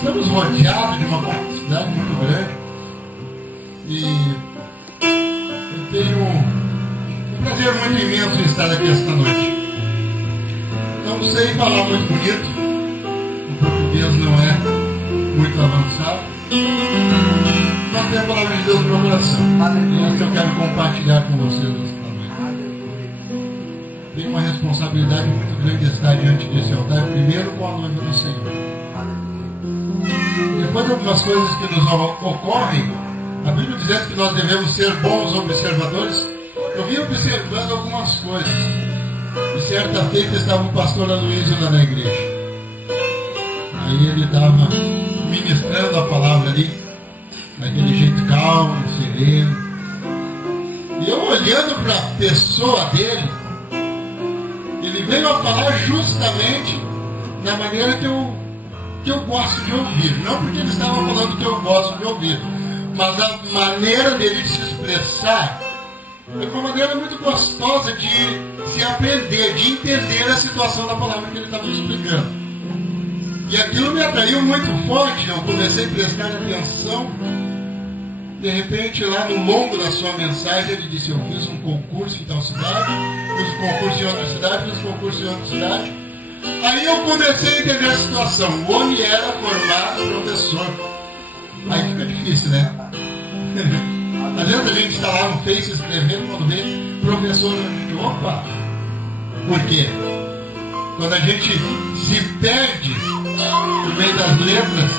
estamos rodeados de uma complexidade muito grande. E eu tenho um prazer muito imenso em estar aqui esta noite. Não sei falar muito bonito, o português não é muito avançado, mas tem a palavra de Deus no meu coração. E é o que eu quero compartilhar com vocês esta noite. Tenho uma responsabilidade muito grande de estar diante desse altar, primeiro com a noiva do Senhor. Depois de algumas coisas que nos ocorrem, a Bíblia diz que nós devemos ser bons observadores. Eu vim observando algumas coisas. E certa feita estava o pastor Aloysio lá na igreja. Aí ele estava ministrando a palavra ali, daquele jeito calmo, sereno. E eu olhando para a pessoa dele, ele veio a falar justamente da maneira que eu gosto de ouvir. Não porque ele estava falando que eu gosto de ouvir, mas a maneira dele de se expressar é uma maneira muito gostosa de se aprender, de entender a situação da palavra que ele estava explicando. E aquilo me atraiu muito forte. Eu comecei a prestar atenção. De repente, lá no longo da sua mensagem, ele disse: eu fiz um concurso em tal cidade, fiz um concurso em outra cidade, fiz um concurso em outra cidade. Aí eu comecei a entender a situação. O homem era formado professor. Aí fica difícil, né? Às vezes a gente está lá no Face escrevendo, quando vê professor, a gente, opa! Por quê? Quando a gente se perde no meio das letras,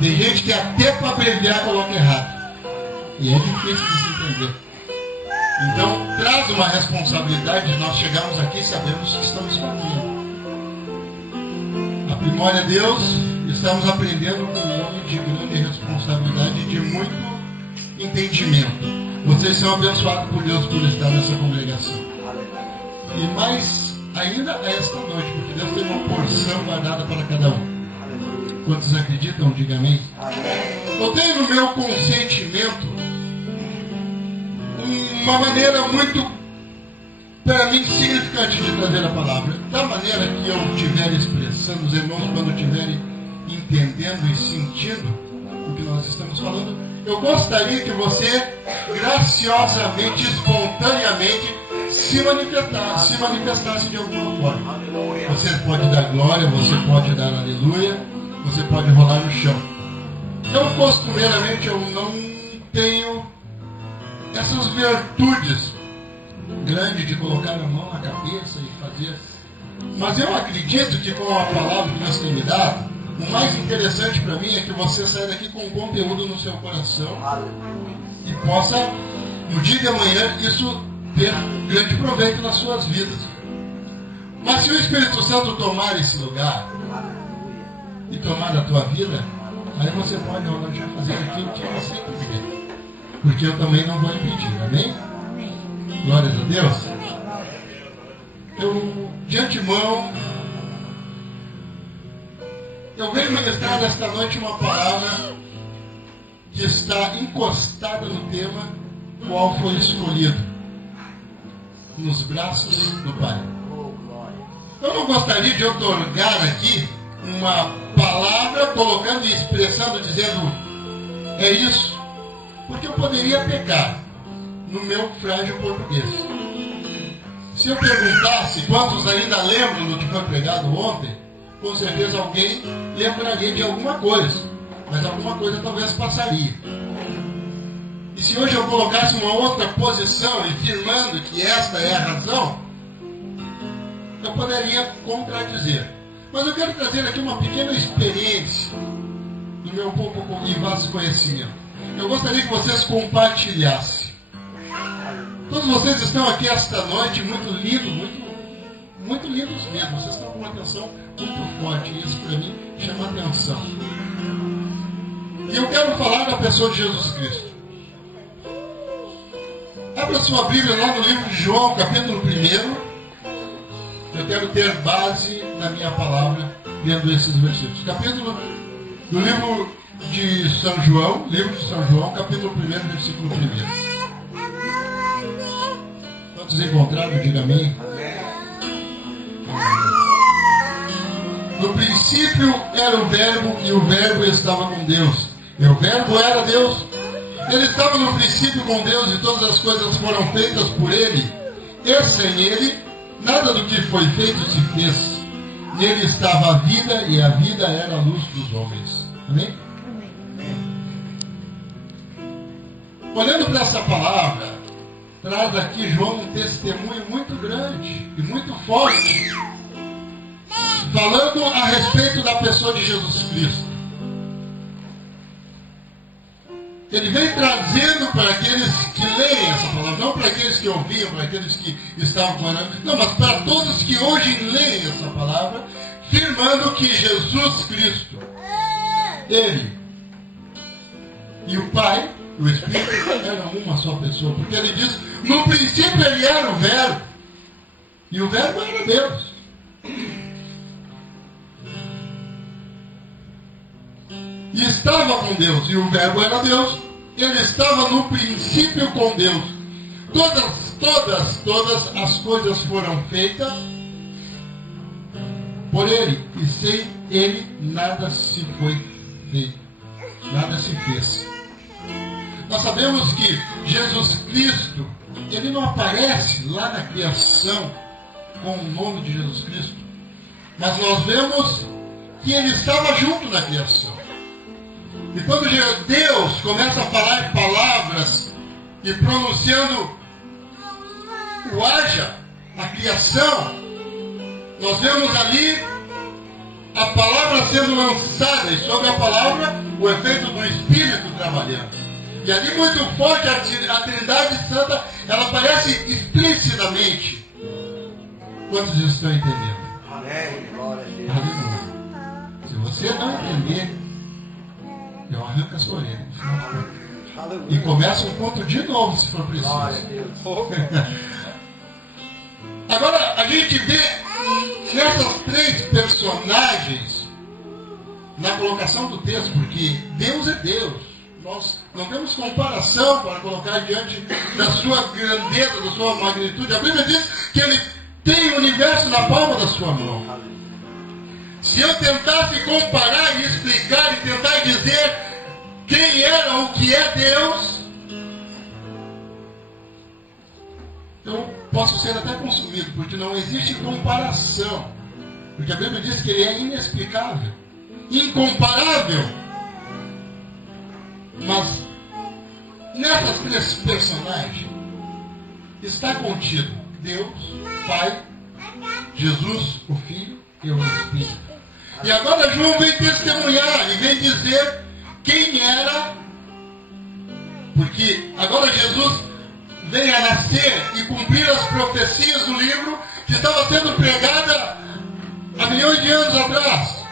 tem gente que até para abreviar coloca errado. E é difícil de se entender. Então, traz uma responsabilidade de nós chegarmos aqui e sabermos que estamos caminhando. Aprimore a Deus, estamos aprendendo com um homem de grande responsabilidade e de muito entendimento. Vocês são abençoados por Deus por estar nessa congregação. E mais ainda esta noite, porque Deus tem uma porção guardada para cada um. Quantos acreditam? Diga amém. Eu tenho no meu consentimento uma maneira muito, para mim, significante de trazer a palavra. Da maneira que eu estiver expressando, os irmãos, quando estiverem entendendo e sentindo o que nós estamos falando, eu gostaria que você, graciosamente, espontaneamente, se manifestasse de alguma forma. Você pode dar glória, você pode dar aleluia, você pode rolar no chão. Eu, costumeiramente, eu não tenho essas virtudes grandes de colocar a mão na cabeça e fazer. Mas eu acredito que com a palavra que Deus tem me dado, o mais interessante para mim é que você saia daqui com conteúdo no seu coração e possa, no dia de amanhã, isso ter grande proveito nas suas vidas. Mas se o Espírito Santo tomar esse lugar e tomar a tua vida, aí você pode já fazer aquilo que você quiser. Porque eu também não vou impedir, amém? Glórias a Deus. Eu, de antemão, eu venho ministrar esta noite uma palavra que está encostada no tema qual foi escolhido, nos braços do Pai. Eu não gostaria de otorgar aqui uma palavra colocando e expressando, dizendo é isso, porque eu poderia pecar no meu frágil português. Se eu perguntasse quantos ainda lembram do que foi pregado ontem, com certeza alguém lembraria de alguma coisa, mas alguma coisa talvez passaria. E se hoje eu colocasse uma outra posição e afirmando que esta é a razão, eu poderia contradizer. Mas eu quero trazer aqui uma pequena experiência do meu pouco e vasto conhecimento. Eu gostaria que vocês compartilhassem. Todos vocês estão aqui esta noite muito lindos, muito lindos mesmo. Vocês estão com uma atenção muito forte. E isso para mim chama atenção. E eu quero falar da pessoa de Jesus Cristo. Abra sua Bíblia lá no livro de João, capítulo 1. Eu quero ter base na minha palavra lendo esses versículos. Capítulo do livro de São João, capítulo 1, versículo 1. Quantos encontraram? Diga amém. No princípio era o Verbo, e o Verbo estava com Deus. E o Verbo era Deus. Ele estava no princípio com Deus, e todas as coisas foram feitas por Ele. E sem Ele, nada do que foi feito se fez. Nele estava a vida, e a vida era a luz dos homens. Amém? Olhando para essa palavra, traz aqui João um testemunho muito grande e muito forte, falando a respeito da pessoa de Jesus Cristo. Ele vem trazendo para aqueles que leem essa palavra, não para aqueles que ouviam, para aqueles que estavam falando, não, mas para todos que hoje leem essa palavra, firmando que Jesus Cristo, Ele e o Pai, o Espírito, eram uma só pessoa, porque ele diz, no princípio Ele era o Verbo, e o Verbo era Deus. E estava com Deus, e o Verbo era Deus. Ele estava no princípio com Deus. Todas as coisas foram feitas por Ele, e sem Ele nada se foi feito, nada se fez. Nós sabemos que Jesus Cristo, Ele não aparece lá na criação com o nome de Jesus Cristo, mas nós vemos que Ele estava junto na criação. E quando Deus começa a falar palavras e pronunciando o haja, a criação, nós vemos ali a palavra sendo lançada, e sobre a palavra o efeito do Espírito trabalhando. E ali muito forte a Trindade Santa, ela aparece explicitamente. Quantos estão entendendo? Amém. Glória a Deus. Aleluia. Se você não entender, eu arranco a sua orelha no final do culto. E começa um culto de novo, se for preciso. Glória a Deus. Agora, a gente vê nessas três personagens, na colocação do texto, porque Deus é Deus. Nós não temos comparação para colocar diante da sua grandeza, da sua magnitude. A Bíblia diz que Ele tem o universo na palma da sua mão. Se eu tentasse comparar e explicar e tentar dizer quem era o que é Deus, eu posso ser até consumido, porque não existe comparação. Porque a Bíblia diz que Ele é inexplicável, incomparável. Mas nessas três personagens está contido Deus, Pai, Jesus, o Filho e o Espírito. E agora João vem testemunhar e vem dizer quem era, porque agora Jesus vem a nascer e cumprir as profecias do livro que estava sendo pregada há milhões de anos atrás.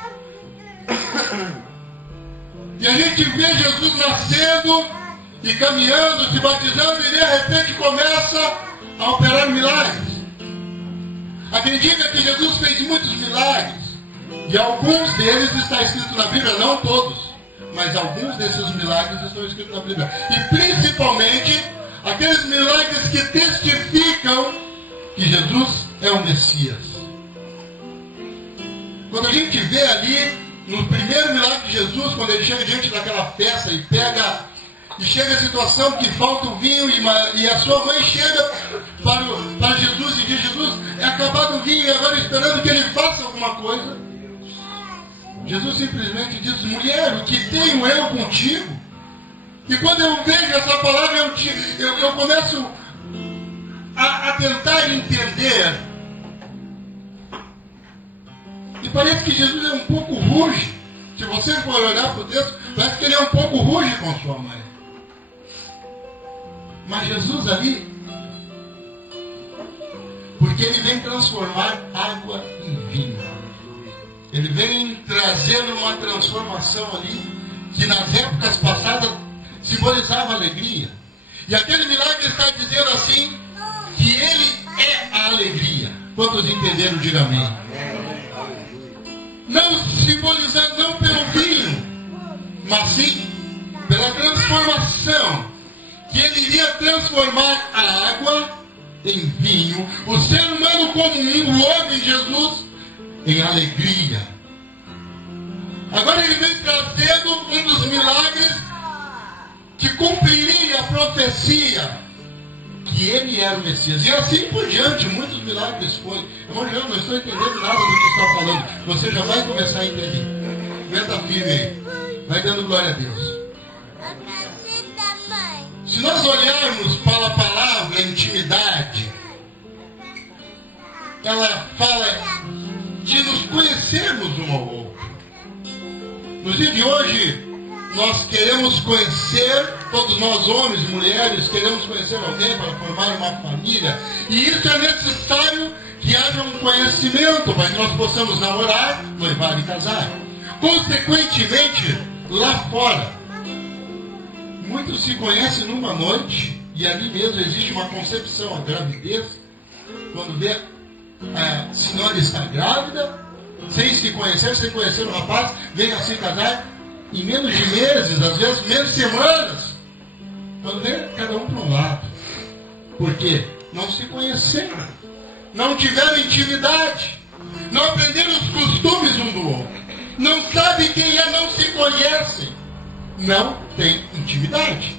E a gente vê Jesus nascendo e caminhando, se batizando, e de repente começa a operar milagres. Acredita que Jesus fez muitos milagres, e alguns deles está escrito na Bíblia, não todos, mas alguns desses milagres estão escritos na Bíblia. E principalmente aqueles milagres que testificam que Jesus é o Messias. Quando a gente vê ali no primeiro milagre de Jesus, quando ele chega diante daquela festa e chega a situação que falta o vinho, e a sua mãe chega para Jesus e diz: Jesus, é acabado o vinho, e agora esperando que ele faça alguma coisa. Jesus simplesmente diz: mulher, o que tenho eu contigo? E quando eu vejo essa palavra, eu começo a tentar entender. E parece que Jesus é um pouco ruge. Se você for olhar para o texto, parece que ele é um pouco ruge com sua mãe. Mas Jesus ali, porque ele vem transformar água em vinho. Ele vem trazendo uma transformação ali, que nas épocas passadas simbolizava alegria. E aquele milagre está dizendo assim, que ele é a alegria. Quantos entenderam, diga amém. Não simbolizando não pelo vinho, mas sim pela transformação, que ele iria transformar a água em vinho, o ser humano comum, o homem Jesus, em alegria. Agora ele vem trazendo um dos milagres que cumpriria a profecia que ele era o Messias. E assim por diante, muitos milagres foi. Irmão João, não estou entendendo nada do que está falando. Você já vai começar a entender. Aguenta firme aí. Vai dando glória a Deus. Se nós olharmos para a palavra intimidade, ela fala de nos conhecermos um ao outro. No dia de hoje, nós queremos conhecer, todos nós homens, mulheres, queremos conhecer alguém para formar uma família. E isso é necessário que haja um conhecimento para que nós possamos namorar, noivar e casar. Consequentemente, lá fora, muitos se conhecem numa noite e ali mesmo existe uma concepção, a gravidez. Quando vê a senhora está grávida, sem se conhecer, sem conhecer o rapaz, vem a se casar em menos de meses, às vezes menos semanas. Quando vê, cada um para um lado. Por quê? Não se conheceram, não tiveram intimidade, não aprenderam os costumes um do outro, não sabem quem é, não se conhecem, não tem intimidade.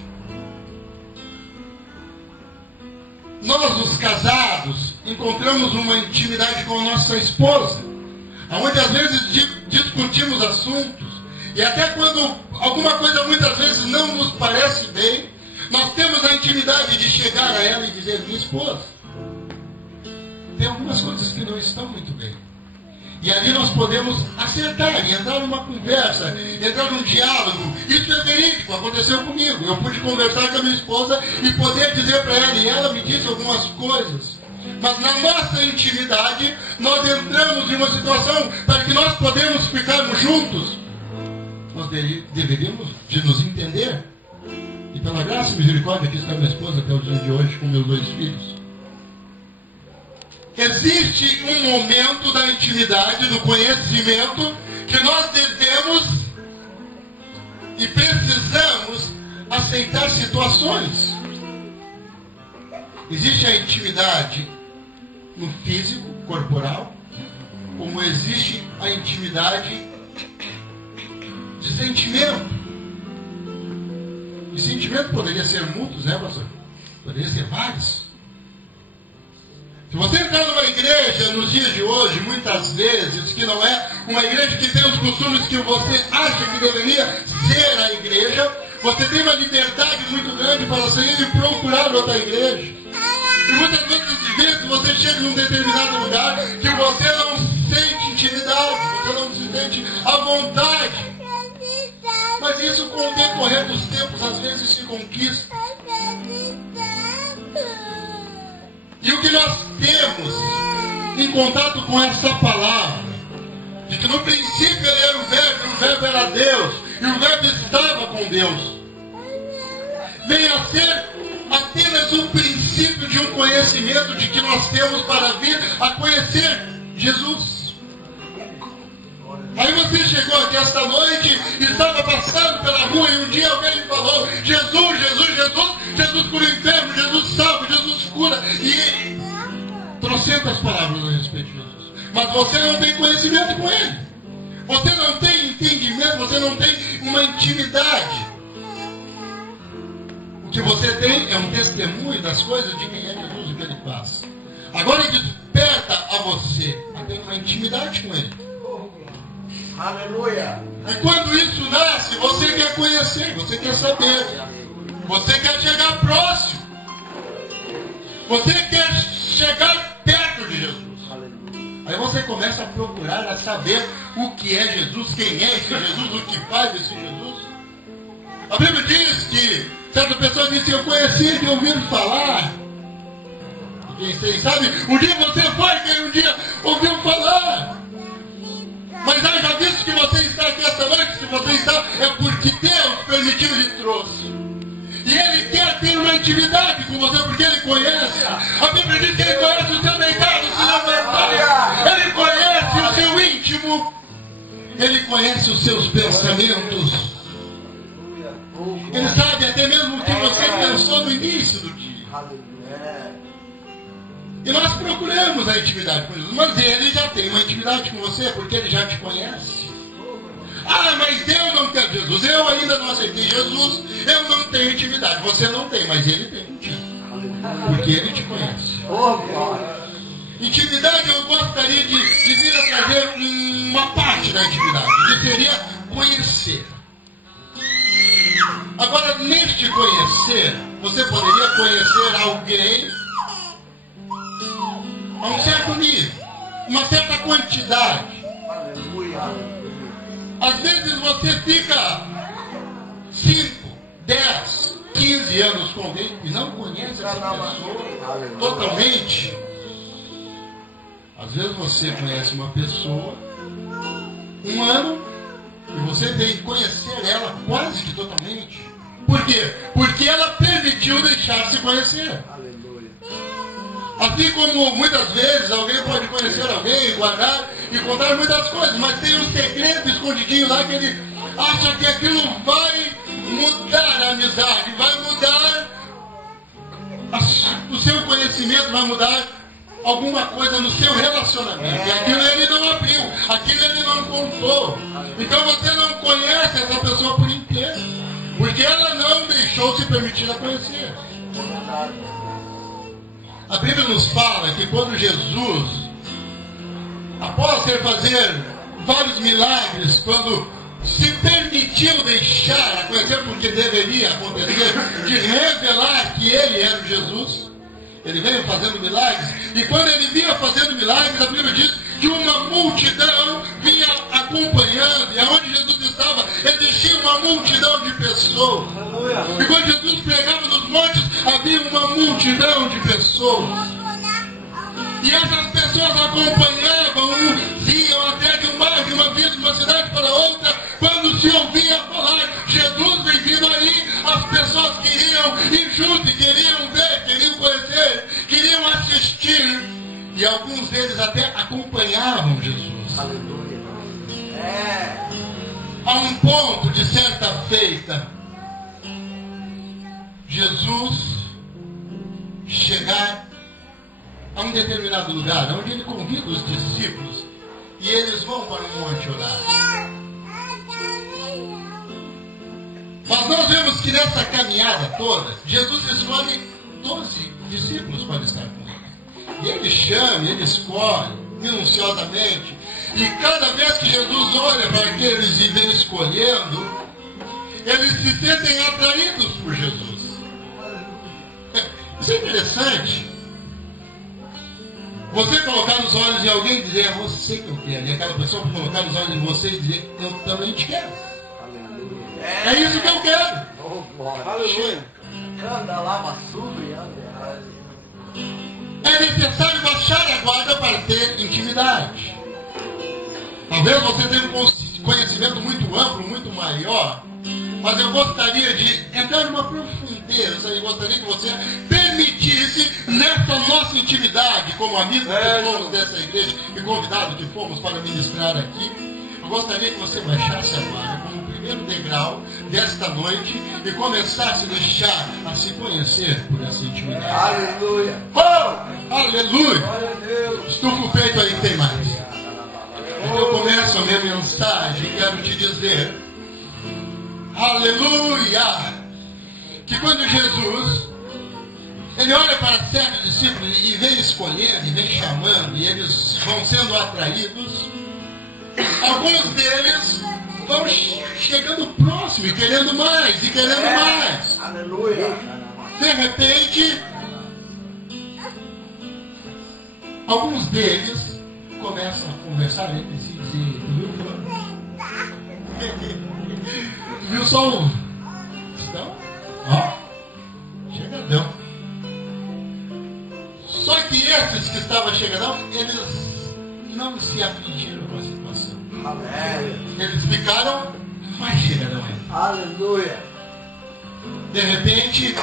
Nós, os casados, encontramos uma intimidade com nossa esposa, onde às vezes discutimos assuntos, e até quando alguma coisa muitas vezes não nos parece bem, nós temos a intimidade de chegar a ela e dizer: minha esposa, tem algumas coisas que não estão muito bem. E ali nós podemos acertar e entrar numa conversa, entrar num diálogo. Isso é verídico, aconteceu comigo. Eu pude conversar com a minha esposa e poder dizer para ela, e ela me disse algumas coisas. Mas na nossa intimidade, nós entramos em uma situação para que nós podemos ficarmos juntos. Nós deveríamos de nos entender. E pela graça e misericórdia, aqui está minha esposa até o dia de hoje com meus 2 filhos. Existe um momento da intimidade, do conhecimento, que nós devemos e precisamos aceitar situações. Existe a intimidade no físico, corporal, como existe a intimidade de sentimento. E sentimento poderia ser muitos, né, pastor? Poderia ser vários. Se você entrar numa igreja nos dias de hoje, muitas vezes, que não é uma igreja que tem os costumes que você acha que deveria ser a igreja, você tem uma liberdade muito grande para sair e procurar outra igreja. E muitas vezes você chega num determinado lugar que você não sente intimidade, você não se sente à vontade. Mas isso, com o decorrer dos tempos, às vezes se conquista. E o que nós temos em contato com essa palavra, de que no princípio ele era o verbo era Deus, e o verbo estava com Deus, vem a ser apenas um princípio de um conhecimento de que nós temos para vir a conhecer Jesus. Aí você chegou aqui esta noite e estava passando pela rua e um dia alguém lhe falou: Jesus, Jesus, Jesus, Jesus cura o enfermo, Jesus salva, Jesus cura. E trocentas palavras a respeito de Jesus. Mas você não tem conhecimento com Ele. Você não tem entendimento, você não tem uma intimidade. O que você tem é um testemunho das coisas de quem é Jesus e o que Ele faz. Agora Ele desperta a você a ter uma intimidade com Ele. Aleluia! E quando isso nasce, você quer conhecer, você quer saber, você quer chegar próximo, você quer chegar perto de Jesus. Aí você começa a procurar, a saber o que é Jesus, quem é esse Jesus, o que faz esse Jesus. A Bíblia diz que certa pessoa disse: eu conheci de ouvir falar. Quem sei, sabe? Um dia você foi, quem um dia ouviu falar. Mas haja visto que você está aqui esta noite, se você está, é porque Deus permitiu e trouxe. E Ele quer ter uma intimidade com você, porque Ele conhece. A Bíblia diz que Ele conhece o seu deitado, o seu levantado. Ele conhece o seu íntimo. Ele conhece os seus pensamentos. Ele sabe até mesmo o que você pensou no início do dia. E nós procuramos a intimidade com Jesus, mas Ele já tem uma intimidade com você, porque Ele já te conhece. Ah, mas eu não quero Jesus. Eu ainda não aceitei Jesus. Eu não tenho intimidade. Você não tem, mas ele tem contigo. Porque ele te conhece. Intimidade eu gostaria de vir a trazer uma parte da intimidade. Que seria conhecer. Agora, neste conhecer, você poderia conhecer alguém a um certo nível, uma certa quantidade. Às vezes você fica 5, 10, 15 anos com alguém e não conhece essa pessoa totalmente. Às vezes você conhece uma pessoa 1 ano e você tem que conhecer ela quase que totalmente. Por quê? Porque ela permitiu deixar-se conhecer. Assim como muitas vezes alguém pode conhecer alguém, guardar e contar muitas coisas, mas tem um segredo escondidinho lá que ele acha que aquilo vai mudar a amizade, vai mudar o seu conhecimento, vai mudar alguma coisa no seu relacionamento. E aquilo ele não abriu, aquilo ele não contou. Então você não conhece essa pessoa por inteiro, porque ela não deixou se permitir a conhecer. A Bíblia nos fala que quando Jesus, após fazer vários milagres, quando se permitiu deixar a conhecer, porque deveria acontecer, de revelar que ele era o Jesus, ele veio fazendo milagres, e quando ele vinha fazendo milagres, a Bíblia diz que uma multidão vinha acompanhando, e aonde Jesus estava, existia uma multidão de pessoas. E quando Jesus pregava nos montes, havia uma multidão de pessoas. E essas pessoas acompanhavam, iam até de um bairro, de uma vila, de uma cidade para outra. Quando se ouvia falar, Jesus vem vindo aí, as pessoas queriam ir junto, queriam ver, queriam conhecer, queriam assistir. E alguns deles até acompanhavam Jesus. Aleluia. A um ponto, de certa feita, Jesus chegar a um determinado lugar, onde ele convida os discípulos e eles vão para um monte orar. Mas nós vemos que nessa caminhada toda, Jesus escolhe 12 discípulos para estar com ele. E ele chama, ele escolhe minuciosamente. E cada vez que Jesus olha para aqueles e vem escolhendo, eles se sentem atraídos por Jesus. Isso é interessante. Você colocar nos olhos de alguém e dizer, é você que eu quero. E aquela pessoa colocar nos olhos de você e dizer, eu também te quero. É isso que eu quero. Aleluia. Anda lá, é necessário baixar a guarda para ter intimidade. Talvez você tenha um conhecimento muito amplo, muito maior, mas eu gostaria de entrar numa profundeza e gostaria que você permitisse nessa nossa intimidade, como amigos que fomos dessa igreja e convidados que fomos para ministrar aqui, eu gostaria que você baixasse a guarda como o primeiro degrau desta noite e começasse a deixar a se conhecer por essa intimidade. Aleluia! Oh! Aleluia! Estufa o peito aí que tem mais. Eu começo a minha mensagem e quero te dizer, aleluia, que quando Jesus, ele olha para certos discípulos e vem escolhendo, e vem chamando, e eles vão sendo atraídos, alguns deles vão chegando próximo e querendo mais, e querendo mais. Aleluia. De repente, alguns deles começam a conversar entre si e dizer, viu só um? Estão? Ó, chegadão. Só que esses que estavam chegadão, eles não se afligiram com a situação. Eles ficaram mais chegadão ainda. Aleluia. De repente,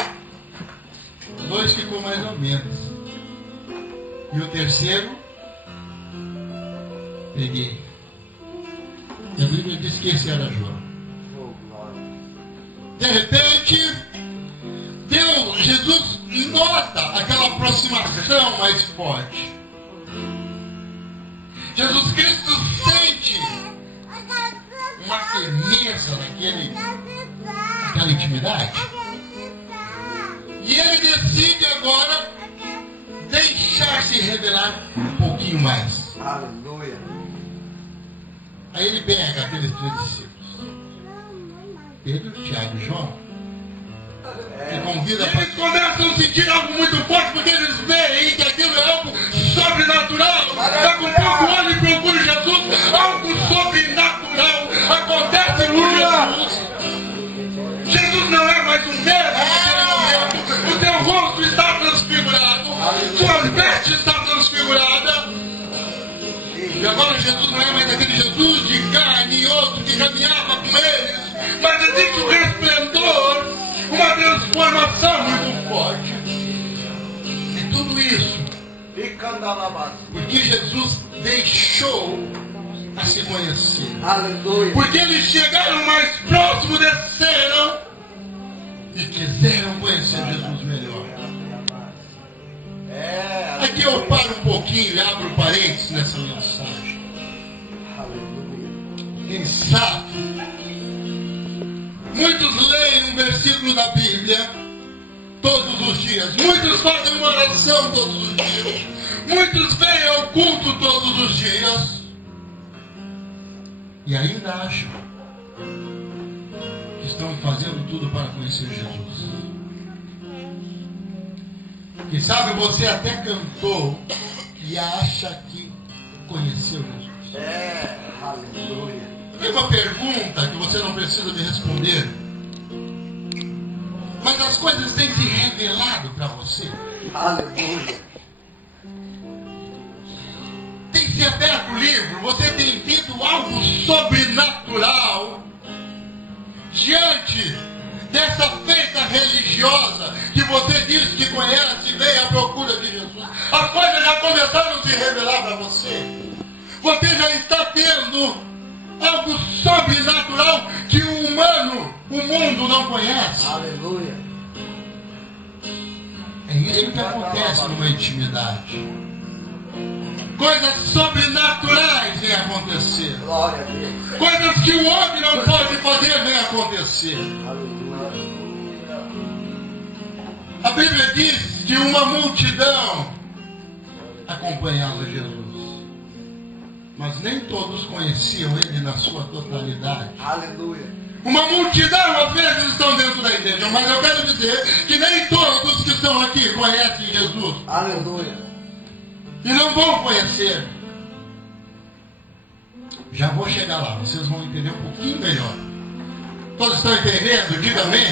2 ficou mais ou menos. E o terceiro, peguei. E a Bíblia diz que esse era João. De repente, Jesus nota aquela aproximação mais forte. Jesus Cristo sente uma conversa, naquela intimidade. E ele decide agora deixar-se revelar um pouquinho mais. Aleluia. Aí ele pega aqueles 3 discípulos, Pedro, Tiago e João, e convida para... Eles começam a sentir algo muito forte, porque eles veem que aquilo é algo sobrenatural. Está com pouco olho e procura Jesus, algo sobrenatural acontece com Jesus. Jesus não é mais o mesmo naquele momento. O seu rosto está transfigurado, sua veste está transfigurada. E agora Jesus não é mais aquele Jesus de carne e osso que caminhava com eles, mas existe um resplendor, uma transformação muito forte. E tudo isso porque Jesus deixou a se conhecer. Aleluia. Porque eles chegaram mais próximo, desceram e quiseram conhecer Jesus melhor. Aqui eu paro um pouquinho e abro parênteses nessa mensagem. Quem sabe, muitos leem um versículo da Bíblia todos os dias, muitos fazem uma oração todos os dias, muitos vêm ao culto todos os dias e ainda acham que estão fazendo tudo para conhecer Jesus. Quem sabe você até cantou e acha que conheceu Jesus. Aleluia. Tem uma pergunta que você não precisa me responder, mas as coisas têm se revelado para você. Aleluia. Tem se aberto o livro, você tem visto algo sobrenatural diante dessa feita religiosa que você diz que conhece e veio à procura de Jesus. As coisas já começaram a se revelar para você. Você já está tendo algo sobrenatural que o mundo não conhece. Aleluia. É isso que acontece numa intimidade. Coisas sobrenaturais vêm acontecer. Glória a Deus. Coisas que o homem não pode fazer vêm acontecer. Aleluia. A Bíblia diz que uma multidão acompanhava Jesus. Mas nem todos conheciam ele na sua totalidade. Aleluia. Uma multidão às vezes estão dentro da igreja, mas eu quero dizer que nem todos que estão aqui conhecem Jesus. Aleluia. E não vão conhecer. Já vou chegar lá, vocês vão entender um pouquinho melhor. Todos estão entendendo? Diga amém.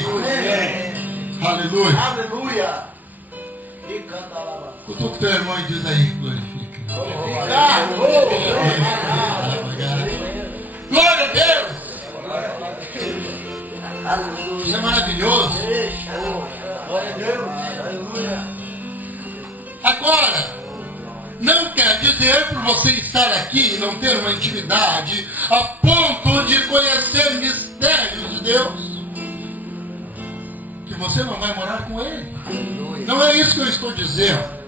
Aleluia. Aleluia. E canta lá. Cutuca o teu irmão e diz aí, glorifica. Glória a Deus. Isso é maravilhoso. Glória a Deus. Aleluia. Agora, não quer dizer por você estar aqui e não ter uma intimidade a ponto de conhecer mistérios de Deus, que você não vai morar com Ele. Não é isso que eu estou dizendo.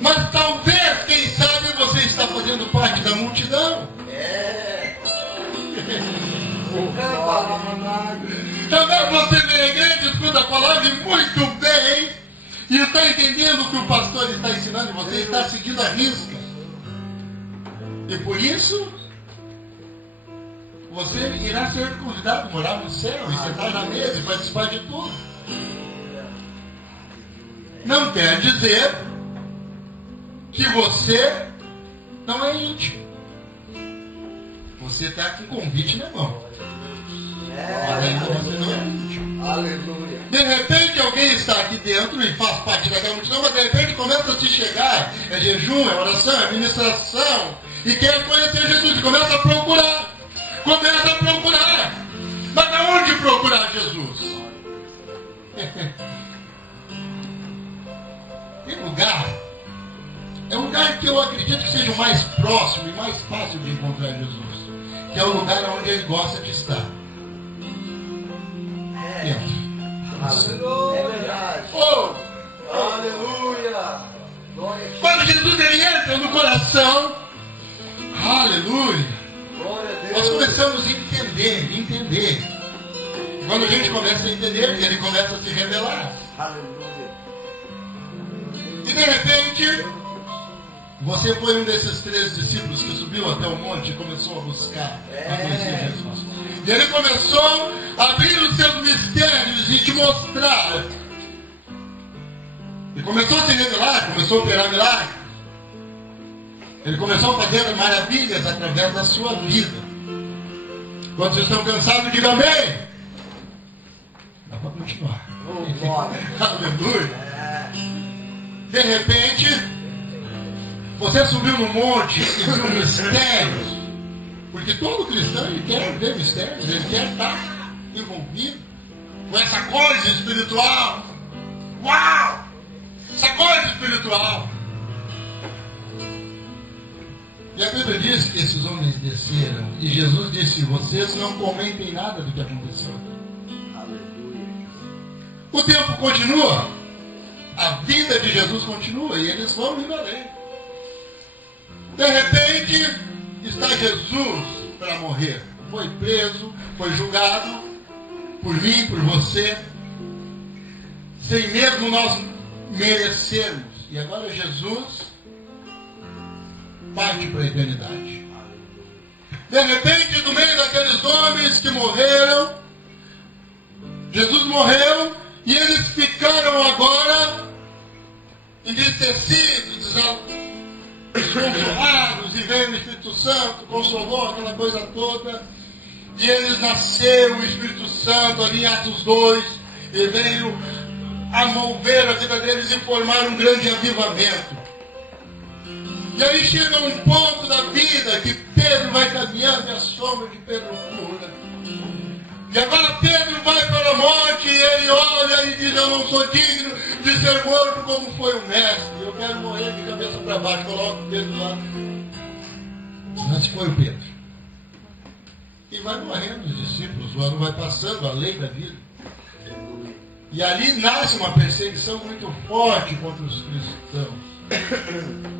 Mas talvez, quem sabe, você está fazendo parte da multidão. Talvez você venha à igreja, escuta a palavra e muito bem, e está entendendo o que o pastor está ensinando, e você está seguindo a risca. E por isso, você irá ser convidado a morar no céu, e sentar na mesa e participar de tudo. Não quer dizer que você não é íntimo. Você está com convite na mão. Mas ainda você não é íntimo. Aleluia. De repente alguém está aqui dentro e faz parte daquela multidão, mas de repente começa a te chegar. É jejum, é oração, é administração. E quer conhecer Jesus e começa a procurar. Começa a procurar. Mas aonde procurar Jesus? Tem lugar. É um lugar que eu acredito que seja o mais próximo e mais fácil de encontrar Jesus. Que é o lugar onde Ele gosta de estar. Dentro. É verdade. Oh! Aleluia. Quando Jesus ele entra no coração, aleluia, Nós começamos a entender. Quando a gente começa a entender, ele começa a se revelar. Aleluia. E de repente, você foi um desses 3 discípulos que subiu até o monte e começou a buscar a conhecer Jesus. E ele começou a abrir os seus mistérios e te mostrar. E começou a se revelar, começou a operar milagres. Ele começou a fazer maravilhas através da sua vida. Quando vocês estão cansados, digam amém. Dá para continuar. Aleluia. De repente, você subiu no monte e viu mistérios. Porque todo cristão ele quer ver mistérios, ele quer estar envolvido com essa coisa espiritual. Uau! Essa coisa espiritual. E a Bíblia diz que esses homens desceram. E Jesus disse: vocês não comentem nada do que aconteceu. Aleluia. O tempo continua. A vida de Jesus continua. E eles vão indo além. De repente, está Jesus para morrer. Foi preso, foi julgado por mim, por você, sem mesmo nós merecermos. E agora Jesus parte para a eternidade. De repente, no meio daqueles homens que morreram, Jesus morreu e eles ficaram agora entristecidos, consolados, e veio o Espírito Santo, consolou aquela coisa toda, e eles nasceram, o Espírito Santo, ali em Atos 2, e veio a mover a vida deles e formar um grande avivamento. E aí chega um ponto da vida que Pedro vai caminhando e a sombra de Pedro cura. E agora Pedro vai para a morte e ele olha e diz: eu não sou digno de ser morto como foi o mestre. Eu quero morrer de cabeça para baixo. Coloca o Pedro lá. Mas foi o Pedro. E vai morrendo os discípulos. O ano vai passando, a lei da vida. E ali nasce uma perseguição muito forte contra os cristãos.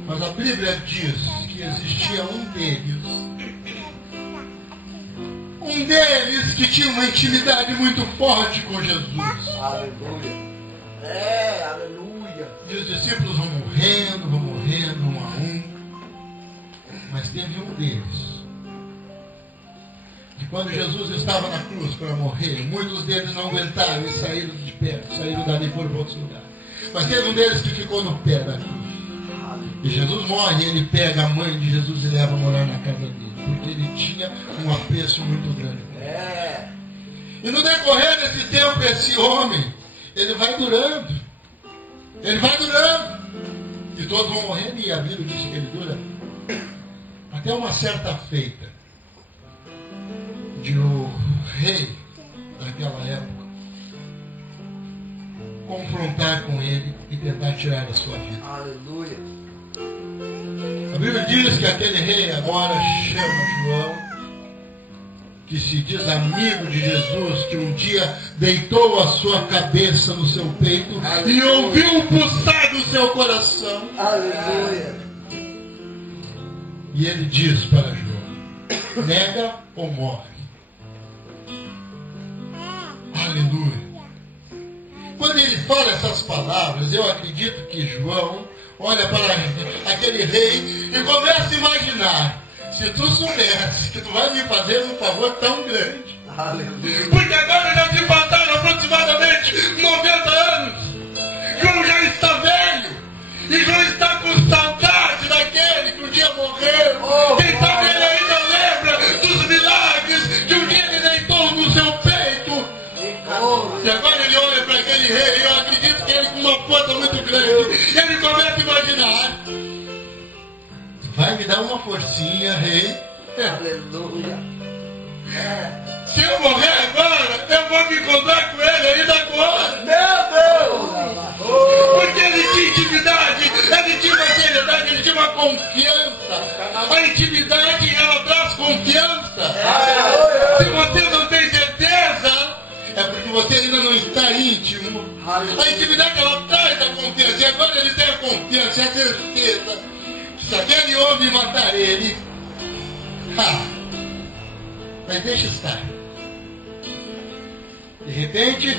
Mas a Bíblia diz que existia um deles que tinha uma intimidade muito forte com Jesus. Aleluia. Aleluia. E os discípulos vão morrendo um a um. Mas teve um deles que quando Jesus estava na cruz para morrer, muitos deles não aguentaram e saíram de perto, saíram dali por outros lugares. Mas teve um deles que ficou no pé da cruz. E Jesus morre e ele pega a mãe de Jesus e leva a morar na casa dele. Porque ele tinha um apreço muito grande. E no decorrer desse tempo, esse homem, ele vai durando. Ele vai durando. E todos vão morrendo e a Bíblia diz que ele dura até uma certa feita de o rei daquela época confrontar com ele e tentar tirar a sua vida. Aleluia. A Bíblia diz que aquele rei agora chama João, que se diz amigo de Jesus, que um dia deitou a sua cabeça no seu peito e ouviu o pulsar do seu coração. Aleluia. E ele diz para João: nega ou morre. Aleluia. Quando ele fala essas palavras, eu acredito que João olha para aquele rei e começa a imaginar: se tu soubesse que tu vai me fazer um favor tão grande. Aleluia. Porque agora já se passaram aproximadamente 90 anos. João já está velho. E João está com saudade daquele que um dia morreu. Quem sabe ele ainda lembra dos milagres que um dia ele deitou no seu peito. E agora ele olha para aquele rei e eu acredito que ele com uma força muito grande. Ele começa a imaginar: vai me dar uma forcinha, rei. Aleluia. Se eu morrer agora, eu vou me encontrar com ele ainda agora. Meu Deus. Porque ele tinha intimidade, ele tinha uma seriedade, ele tinha uma confiança. A intimidade, ela traz confiança. Se você não tem certeza, é porque você ainda não está íntimo. A intimidade, ela traz a confiança. E agora ele tem a confiança e a certeza. Se aquele homem matar ele, Mas deixa estar. De repente,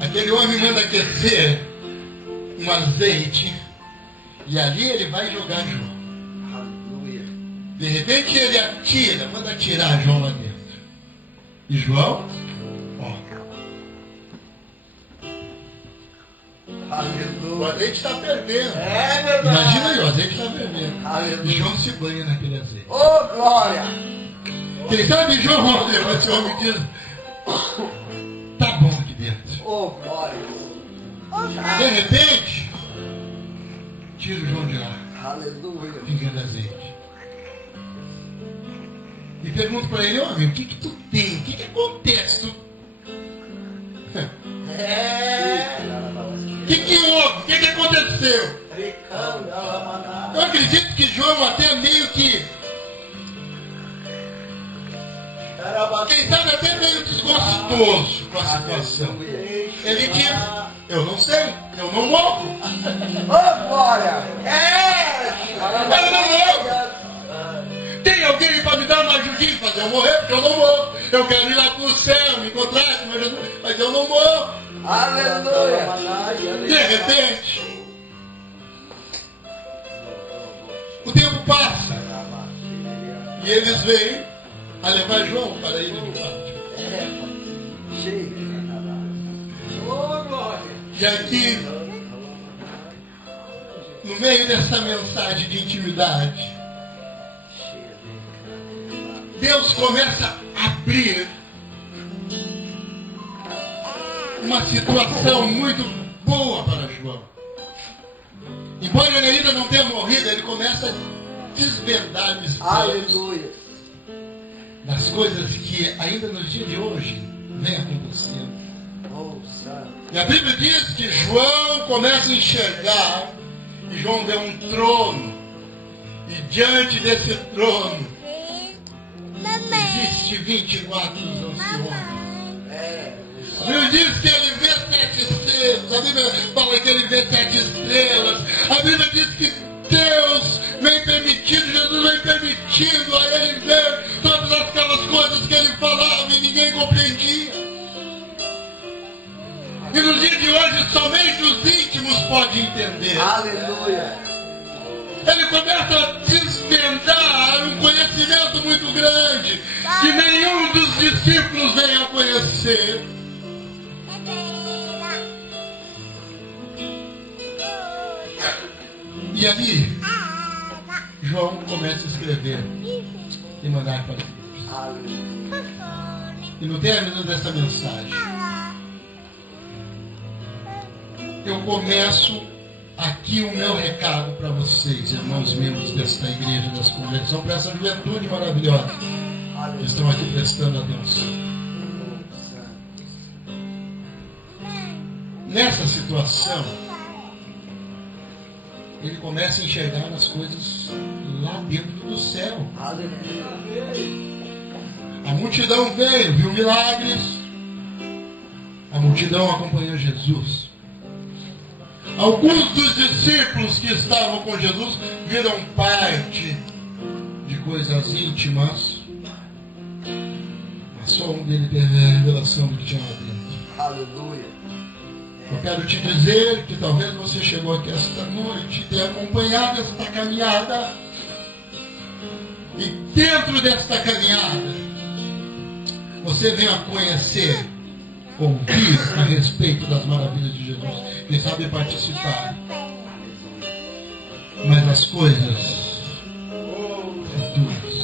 aquele homem manda aquecer um azeite e ali ele vai jogar João. Aleluia. De repente ele atira, manda atirar João lá dentro. E João, ó, o Aleluia. azeite está fervendo. É verdade. Imagina aí, o azeite está fervendo. Aleluia. E João se banha naquele azeite. Oh, glória. Quem sabe João olha, esse homem diz, tá bom aqui dentro. Oh, glória. De repente, tira o João de lá, Aleluia. pingando azeite. E pergunto para ele, homem, o que tu tem? O que acontece? Tu... O que houve? O que aconteceu? Eu acredito que João até meio que, quem sabe até meio desgostoso com a situação. Ele diz, eu não sei, eu não morro. Oh, glória. Eu não morro. Tem alguém para me dar uma ajudinha, fazer eu morrer, porque eu não morro. Eu quero ir lá para o céu, me encontrar com meu Jesus, mas eu não morro. Aleluia. De repente, o tempo passa e eles vêm a levar João para ir no pátio. Oh, glória. E aqui, no meio dessa mensagem de intimidade, Deus começa a abrir uma situação muito boa para João. Embora ele ainda não tenha morrido, ele começa a desvendar mistérios Aleluia. das coisas que ainda nos dias de hoje vem acontecendo. Oh, santo. E a Bíblia diz que João começa a enxergar, e João vê um trono, e diante desse trono existe 24 anciões. A Bíblia diz que ele vê 7 estrelas. A Bíblia fala que ele vê 7 estrelas. A Bíblia diz que Deus vem permitindo, Jesus vem permitindo a ele ver todas aquelas coisas que ele falava e ninguém compreendia. E nos dias de hoje somente os íntimos podem entender. Aleluia. Ele começa a desvendar um conhecimento muito grande que nenhum dos discípulos vem a conhecer. E ali, João começa a escrever e mandar para Deus. Aleluia. E no término dessa mensagem, eu começo aqui o meu recado para vocês, irmãos membros desta igreja, dessa congregação, para essa juventude maravilhosa que estão aqui prestando atenção. Nessa situação, ele começa a enxergar as coisas lá dentro do céu. A multidão veio, viu milagres, a multidão acompanhou Jesus. Alguns dos discípulos que estavam com Jesus viram parte de coisas íntimas, mas só um deles teve a revelação do que tinha lá dentro. Aleluia. Eu quero te dizer que talvez você chegou aqui esta noite e tenha acompanhado esta caminhada, e dentro desta caminhada você venha conhecer, ouvir a respeito das maravilhas de Jesus, quem sabe participar. Mas as coisas futuras,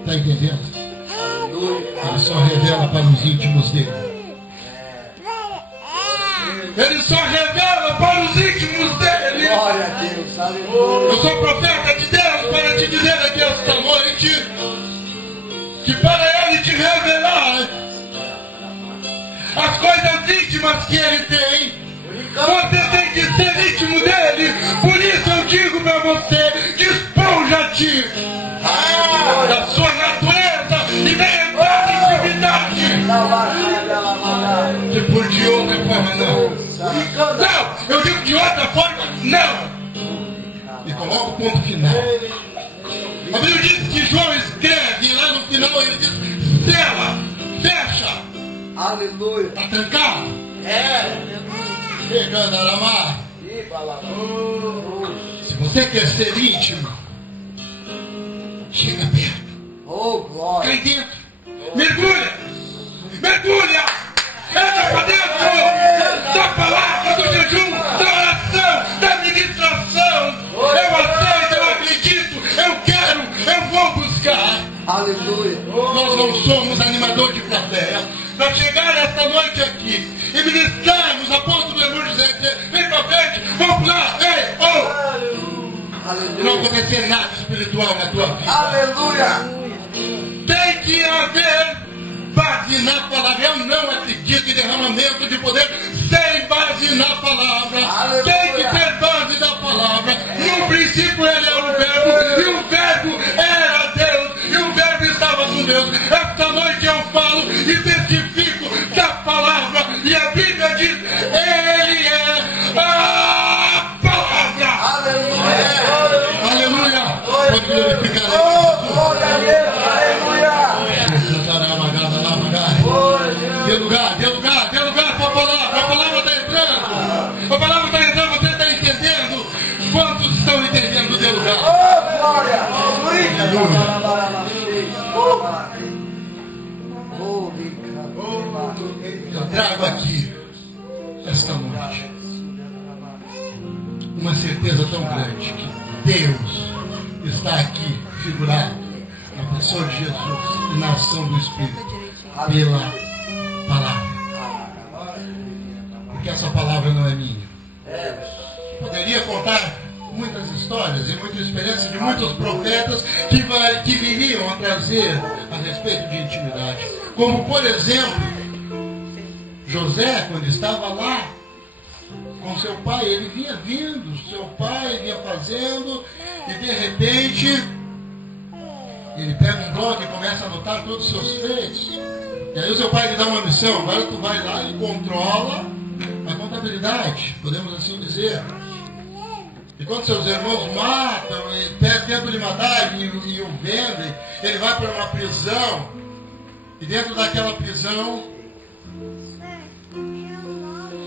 está entendendo? Ele só revela para os íntimos dele. Ele só revela para os íntimos dele. Glória a Deus. Aleluia. Eu sou profeta de Deus para te dizer aqui esta noite que para ele te revelar as coisas íntimas que ele tem, você tem que ser íntimo dele. Por isso eu digo para você, despoja-te da sua natureza e venha entrar na intimidade. Que por de outra forma não. Não, eu digo de outra forma não. E coloca o ponto final. A Bíblia diz que João escreve e lá no final ele diz: sela. Aleluia. Está trancado? É. Pegando a ramar. E palavra. Se você quer ser íntimo, chega perto. Oh, glória. Cai dentro. Mergulha. Mergulha. Entra para dentro da palavra, do jejum, da oração, da ministração. Eu aceito, eu acredito, eu quero, eu vou buscar. Aleluia. Nós não somos animador de plateia. Para chegar esta noite aqui e ministrarmos, apóstolo Leandro José, vem para frente, vamos lá, ei, oh! Aleluia. Não acontecer nada espiritual na tua vida. Aleluia. Tem que haver base na palavra. Eu não acredito em derramamento de poder sem base na palavra. Aleluia. Tem que ter base da palavra. No princípio ele era o verbo, e o verbo era Deus, e o verbo estava com Deus. Esta noite eu falo e testifico da palavra, e a Bíblia diz, ele é a palavra. Aleluia. Aleluia. Pode glorificar a Oh, glória a Deus. Aleluia. Dê lugar para a palavra está entrando. A palavra está entrando, você está entendendo? Quantos estão entendendo? Dê lugar. Oh, glória. Eu trago aqui, esta noite, uma certeza tão grande que Deus está aqui, figurado, na pessoa de Jesus e na ação do Espírito, pela palavra. Porque essa palavra não é minha. Poderia contar muitas histórias e muita experiência de muitos profetas que viriam a trazer a respeito de intimidade. Como, por exemplo, José, quando estava lá com seu pai, ele vinha vindo, seu pai vinha fazendo, e de repente ele pega um bloco e começa a anotar todos os seus feitos. E aí o seu pai lhe dá uma missão: agora tu vai lá e controla a contabilidade, podemos assim dizer. E quando seus irmãos matam, e tentam lhe matar e o vendem, ele vai para uma prisão, e dentro daquela prisão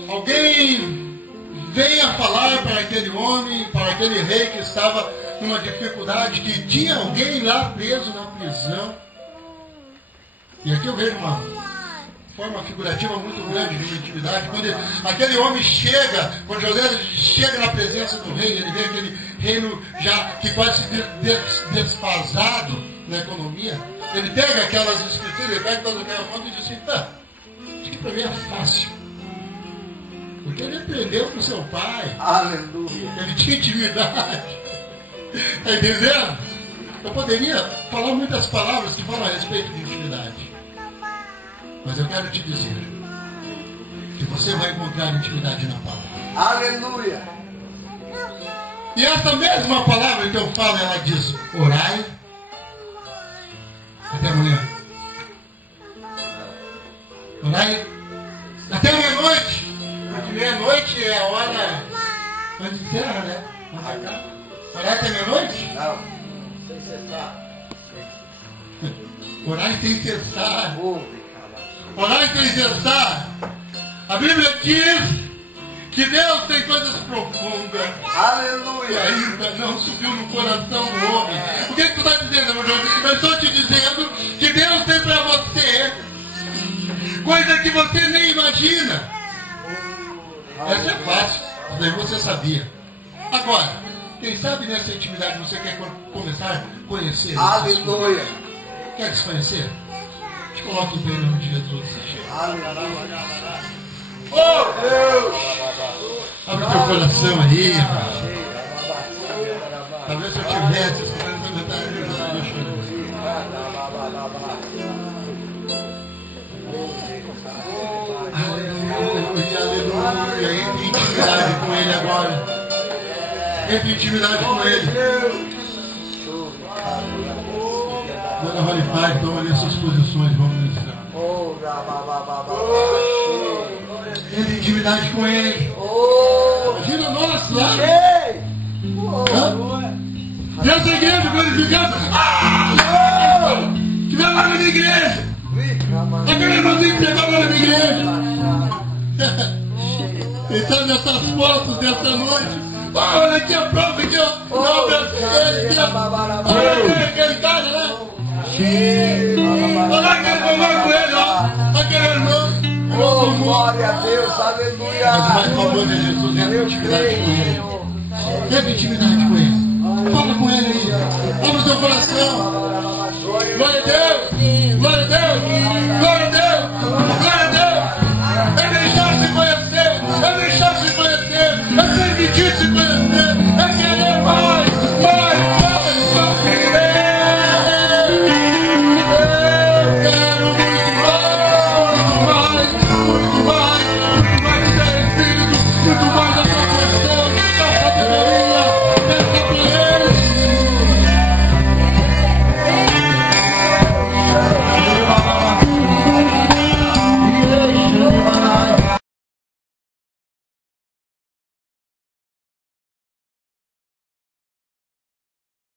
alguém vem a falar para aquele homem, para aquele rei que estava numa dificuldade, que tinha alguém lá preso na prisão. E aqui eu vejo uma forma figurativa muito grande de uma intimidade. Quando aquele homem chega, quando José chega na presença do rei, ele vê aquele reino já que quase desfasado na economia. Ele pega aquelas escrituras, ele pega todas aquelas fotos e diz assim: tá, isso aqui para mim é fácil. Porque ele aprendeu com seu pai. Aleluia. Ele tinha intimidade. Está entendendo? Eu poderia falar muitas palavras que falam a respeito de intimidade. Mas eu quero te dizer que você vai encontrar intimidade na palavra. Aleluia. E essa mesma palavra que eu falo, ela diz: orai até amanhã. Orai até meia-noite. Porque meia-noite é a hora onde encerra, né? Orar até meia-noite? Não. Sem cessar. Orar sem cessar. Ouve, Orar sem cessar. A Bíblia diz que Deus tem coisas profundas que aleluia. ainda não subiu no coração do homem. O que tu está dizendo, meu Deus? Eu estou te dizendo que Deus tem para você coisa que você nem imagina. Essa é fácil, isso daí você sabia. Agora, quem sabe nessa intimidade você quer começar a conhecer. Aleluia. Quer desconhecer? Te coloque em pé em nome de Jesus. Oh, Deus. Abre teu coração aí, irmão. Talvez se eu tivesse, você não estaria chorando. Aleluia, aleluia. Entre em intimidade com Ele agora. Entre em intimidade com Ele. Dona Rolify, toma ali suas posições, vamos ministrar. Entre em intimidade com Ele. Imagina nós lá. Deus é igreja glorificada. Que vai lá na minha igreja. Aquele irmãozinho que pegou na minha igreja. mostrando essas fotos dessa noite. Olha aqui a prova aqui, ó. Olha aquele cara, né? Olha aquele irmão com ele, ó. Aquele irmão. Oh, glória a Deus, aleluia. Mas mais favor de Jesus, entra em intimidade com ele. Entra em intimidade com ele. Fala com ele aí. Abre o seu coração. Glória a Deus.